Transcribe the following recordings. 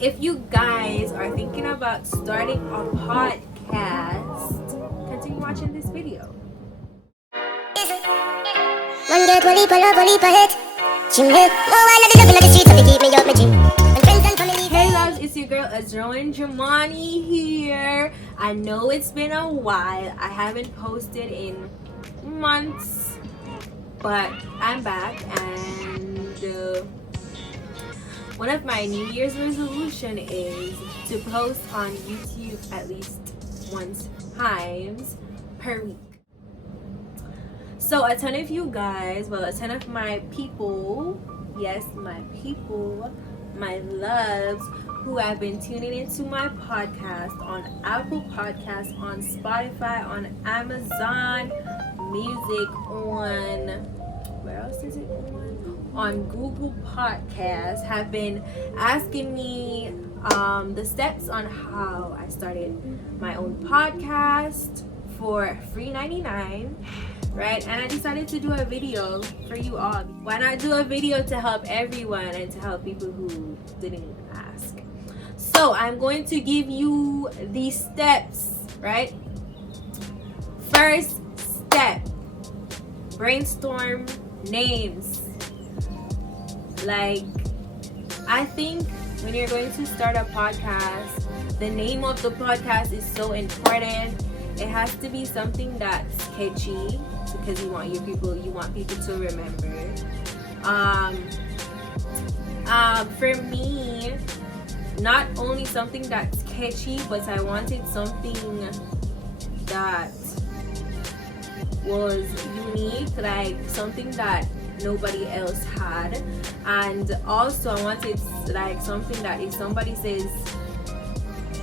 if you guys are thinking about starting a podcast, continue watching this video. One girl, one leap, love, one leap ahead. Chimney, more while I be loving at the streets, keep me up my gym. And friends and family. Hey loves, it's your girl Adorn Jamani here. I know it's been a while. I haven't posted in months, but I'm back, and one of my New Year's resolution is to post on YouTube at least once times per week. So a ton of you guys, well, a ton of my people, yes, my people, my loves, who have been tuning into my podcast on Apple Podcasts, on Spotify, on Amazon Music, on, where else is it on Google Podcasts, have been asking me the steps on how I started my own podcast for free 99, right? And I decided to do a video for you all. Why not do a video to help everyone and to help people who didn't ask? So I'm going to give you the steps, right? First step, brainstorm names. Like, I think when you're going to start a podcast, the name of the podcast is so important. It has to be something that's catchy because you want people to remember. For me, not only something that's catchy, but I wanted something that was unique, like something that nobody else had. And also I wanted like something that if somebody says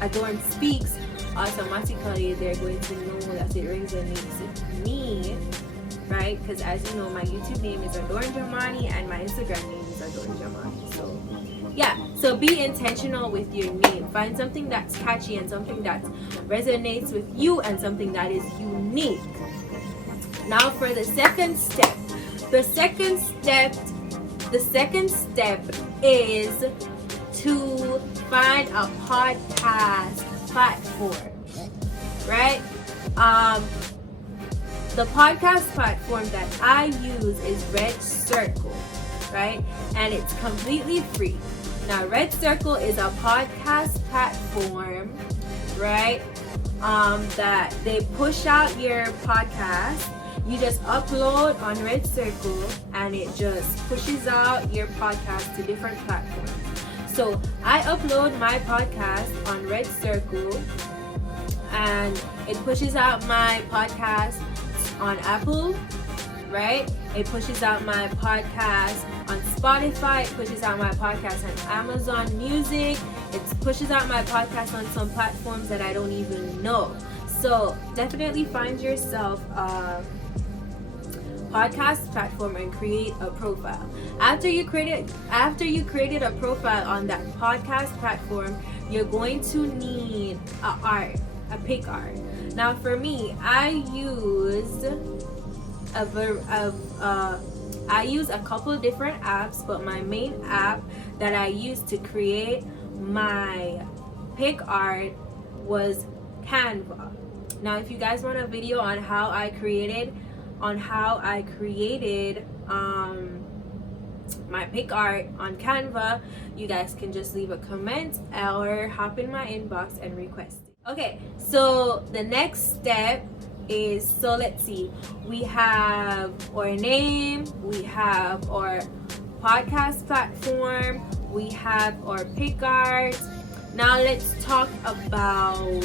AdornSpeaks, automatically they're going to know that it resonates with me, right? Because as you know, my YouTube name is Adorn Jamani and my Instagram name is Adorn Jamani. So yeah, so be intentional with your name. Find something that's catchy and something that resonates with you and something that is unique. Now for the second step. The second step is to find a podcast platform, right? The podcast platform that I use is Red Circle, right? And it's completely free. Now, Red Circle is a podcast platform, right? That they push out your podcast. You just upload on Red Circle and it just pushes out your podcast to different platforms. So I upload my podcast on Red Circle and it pushes out my podcast on Apple, right? It pushes out my podcast on Spotify. It pushes out my podcast on Amazon Music. It pushes out my podcast on some platforms that I don't even know. So definitely find yourself podcast platform and create a profile. After you created a profile on that podcast platform, you're going to need a pic art. Now for me, I use a couple of different apps, but my main app that I used to create my pic art was Canva. Now if you guys want a video on how I created my pic art on Canva, you guys can just leave a comment or hop in my inbox and request it. Okay, so the next step is, so let's see, we have our name, we have our podcast platform, we have our pic art. Now let's talk about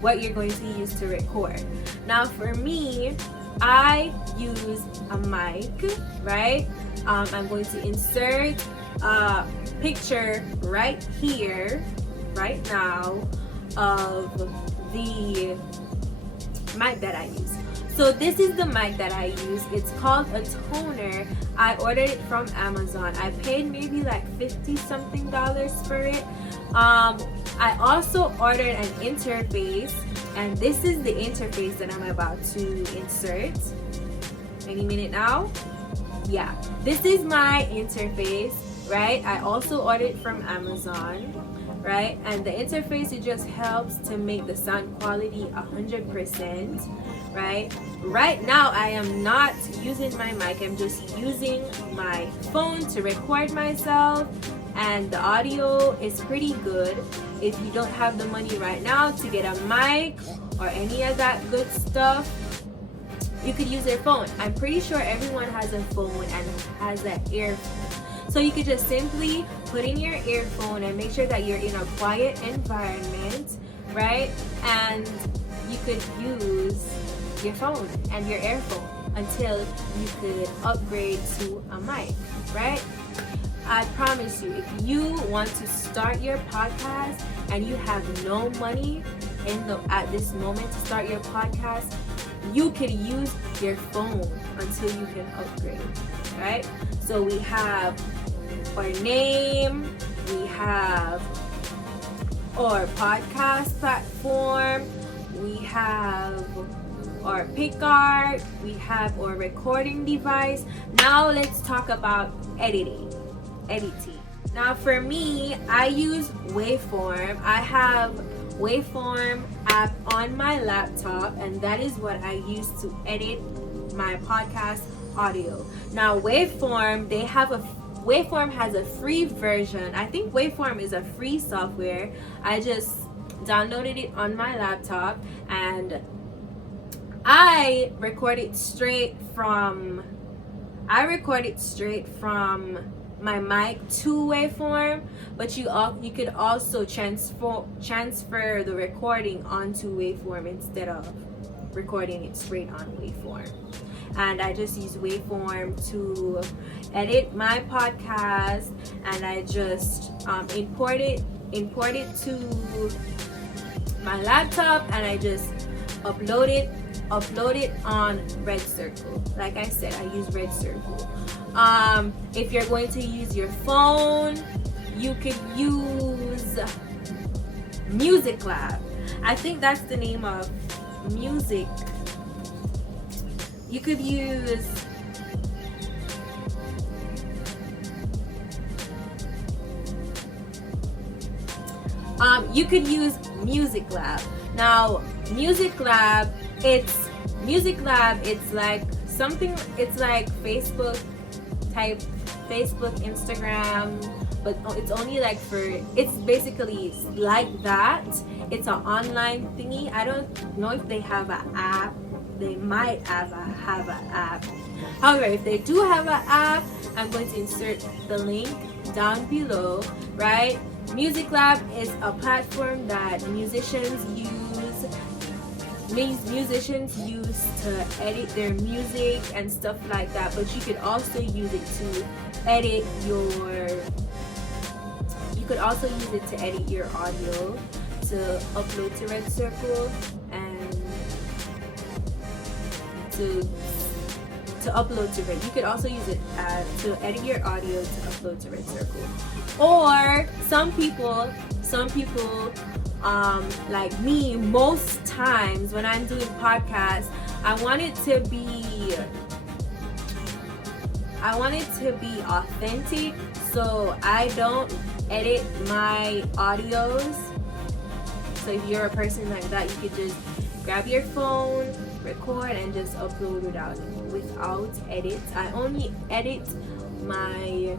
what you're going to use to record. Now for me, I use a mic, right? I'm going to insert a picture right here, right now, of the mic that I use. So this is the mic that I use. It's called a toner. I ordered it from Amazon. I paid maybe like $50 something for it. I also ordered an interface, and this is the interface that I'm about to insert any minute now. Yeah, this is my interface. right? I also ordered from Amazon, right? And the interface, it just helps to make the sound quality 100%, right? Right now I am not using my mic, I'm just using my phone to record myself, and the audio is pretty good. If you don't have the money right now to get a mic or any of that good stuff, you could use your phone. I'm pretty sure everyone has a phone and has an earphone. So you could just simply put in your earphone and make sure that you're in a quiet environment, right? And you could use your phone and your earphone until you could upgrade to a mic, right? I promise you, if you want to start your podcast and you have no money at this moment to start your podcast, you could use your phone until you can upgrade, right? So we have our name, we have our podcast platform, we have our pickguard, we have our recording device. Now let's talk about editing. Now for me, I use Waveform. I have Waveform app on my laptop, and that is what I use to edit my podcast audio. Now Waveform has a free version. I think Waveform is a free software. I just downloaded it on my laptop and I record it straight from my mic to Waveform, but you could also transfer the recording onto Waveform instead of recording it straight on Waveform. And I just use Waveform to edit my podcast, and I just import it to my laptop, and I just upload it on Red Circle. Like I said, I use Red Circle. If you're going to use your phone, you could use Music Lab. I think that's the name of music. You could use Music Lab. Now Music Lab, it's like something, it's like Facebook, Instagram, but it's only like it's basically like that. It's an online thingy. I don't know if they have an app. They might have an app. However, if they do have an app, I'm going to insert the link down below, right? Music Lab is a platform that musicians use to edit their music and stuff like that, but you could also use it to edit your audio to upload to Red Circle, and to upload to Red. You could also use it to edit your audio to upload to Red Circle. Or some people like me, most times when I'm doing podcasts, I want it to be authentic, so I don't edit my audios. So if you're a person like that, you could just grab your phone, record, and just upload without edits. I only edit my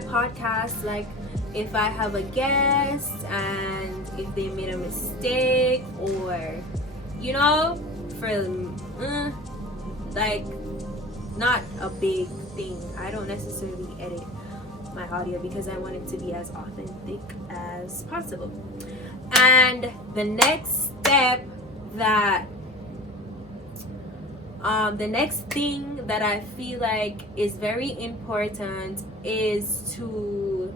podcast like if I have a guest and if they made a mistake, or for like not a big thing. I don't necessarily edit my audio because I want it to be as authentic as possible. And the next thing that I feel like is very important is to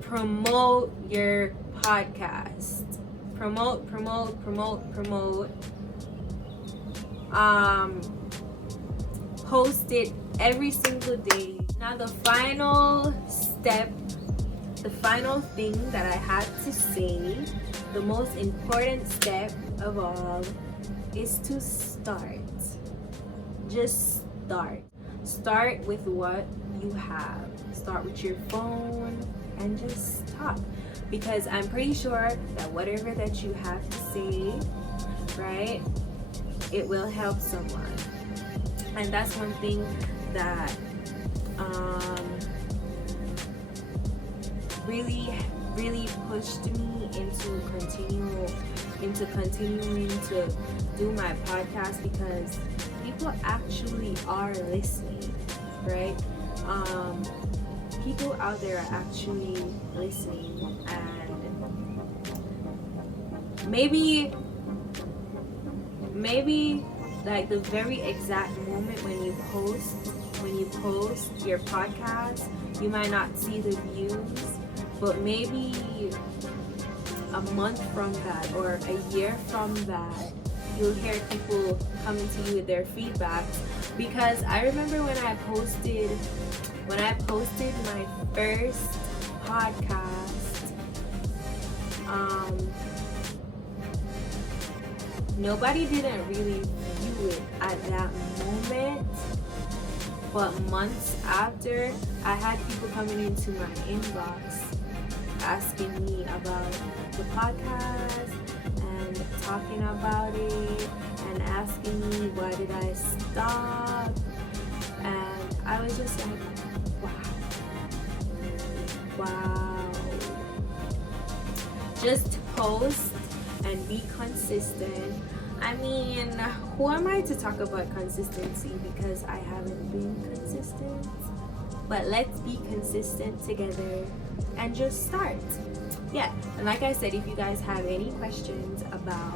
promote your podcast. Promote. Post it every single day. Now the final thing that I had to say, the most important step of all, is to start. Just start. start with what you have. Start with your phone and just talk, because I'm pretty sure that whatever that you have to say, right, it will help someone. And that's one thing that really pushed me into continuing to do my podcast, because people actually are listening, right? People out there are actually listening, and maybe like the very exact moment when you post your podcast, you might not see the views, but maybe a month from that or a year from that, you'll hear people coming to you with their feedbacks. Because I remember when I posted my first podcast, nobody didn't really view it at that moment, but months after, I had people coming into my inbox asking me about the podcast and talking about it and asking me why did I stop, and I was just like, wow. Just post and be consistent. I mean, who am I to talk about consistency, because I haven't been consistent? But let's be consistent together and just start. Yeah, and like I said, if you guys have any questions about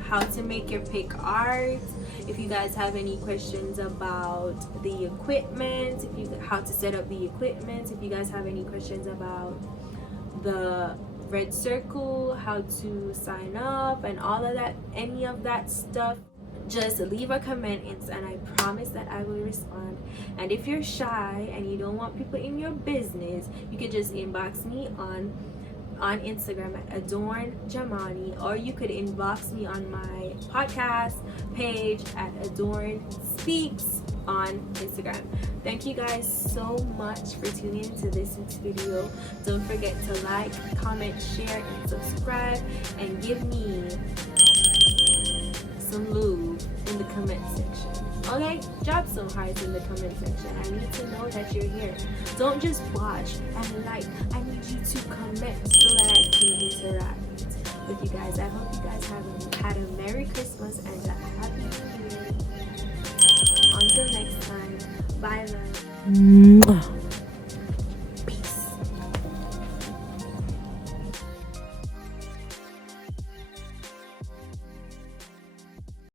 how to make your pick art, if you guys have any questions about the equipment, how to set up the equipment, if you guys have any questions about the red circle, how to sign up and all of that, any of that stuff, just leave a comment and I promise that I will respond. And if you're shy and you don't want people in your business, you can just inbox me on Instagram at Adorn Jamani, or you could inbox me on my podcast page at AdornSpeaks on Instagram. Thank you guys so much for tuning into this week's video. Don't forget to like, comment, share, and subscribe, and give me some lube in the comment section. Okay, drop some hearts in the comment section. I need to know that you're here. Don't just watch and like. I need you to comment so that I can interact with you guys. I hope you guys have had a Merry Christmas and a Happy New Year. Until next time, bye love.